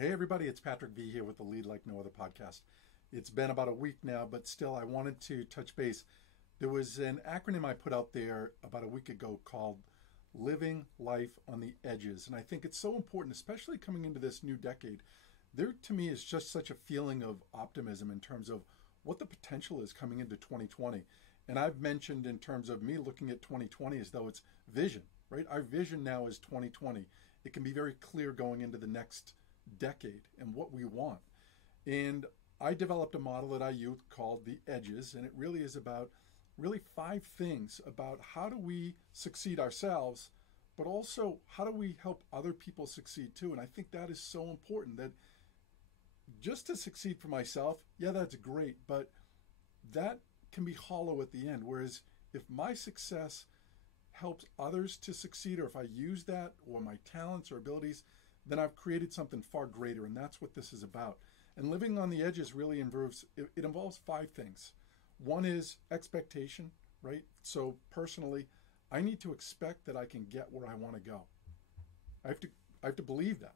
Hey, everybody, it's Patrick V here with the Lead Like No Other podcast. It's been about a week now, but still, I wanted to touch base. There was an acronym I put out there about a week ago called Living Life on the Edges. And I think it's so important, especially coming into this new decade. There, to me, is just such a feeling of optimism in terms of what the potential is coming into 2020. And I've mentioned in terms of me looking at 2020 as though it's vision, right? Our vision now is 2020. It can be very clear going into the next decade and what we want. And I developed a model that I use called the Edges, and it really is about really 5 things about how do we succeed ourselves, but also how do we help other people succeed too. And I think that is so important, that just to succeed for myself, yeah, that's great, but that can be hollow at the end. Whereas if my success helps others to succeed, or if I use that or my talents or abilities, then I've created something far greater. And that's what this is about. And living on the edges really involves 5 things. One is expectation, right? So personally, I need to expect that I can get where I want to go. I have to believe that.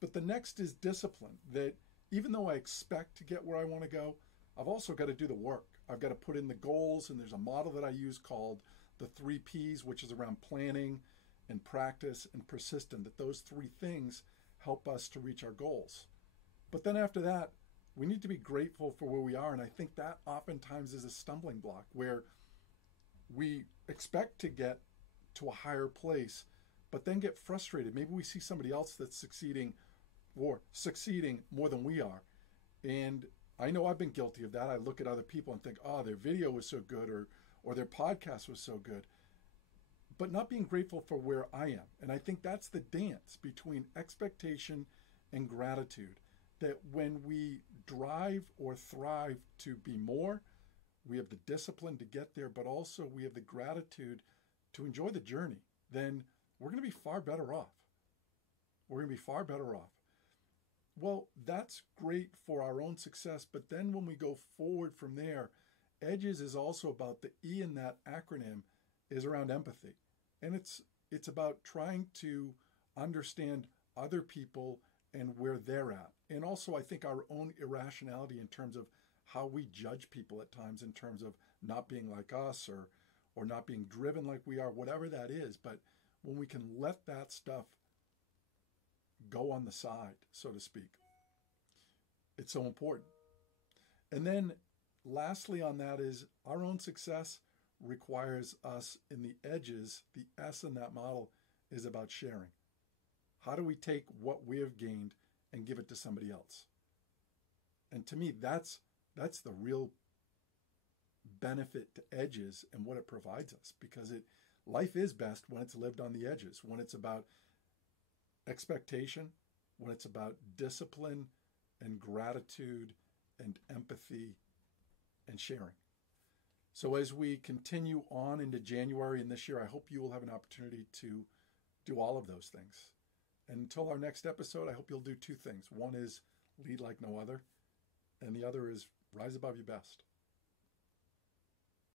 But the next is discipline, that even though I expect to get where I want to go, I've also got to do the work. I've got to put in the goals, and there's a model that I use called the 3 Ps, which is around planning and practice and persistent, that those 3 things help us to reach our goals. But then after that, we need to be grateful for where we are. And I think that oftentimes is a stumbling block, where we expect to get to a higher place, but then get frustrated. Maybe we see somebody else that's succeeding more than we are. And I know I've been guilty of that. I look at other people and think, oh, their video was so good, or their podcast was so good, but not being grateful for where I am. And I think that's the dance between expectation and gratitude, that when we drive or thrive to be more, we have the discipline to get there, but also we have the gratitude to enjoy the journey, then we're going to be far better off. We're going to be far better off. Well, that's great for our own success, but then when we go forward from there, Edges is also about, the E in that acronym is around empathy. And it's about trying to understand other people and where they're at. And also, I think our own irrationality in terms of how we judge people at times, in terms of not being like us, or not being driven like we are, whatever that is. But when we can let that stuff go on the side, so to speak, it's so important. And then lastly on that is, our own success requires us in the Edges. The S in that model is about sharing. How do we take what we have gained and give it to somebody else? And to me, that's the real benefit to Edges and what it provides us, because life is best when it's lived on the edges, when it's about expectation, when it's about discipline and gratitude and empathy and sharing. So as we continue on into January and this year, I hope you will have an opportunity to do all of those things. And until our next episode, I hope you'll do 2 things. One is lead like no other, and the other is rise above your best.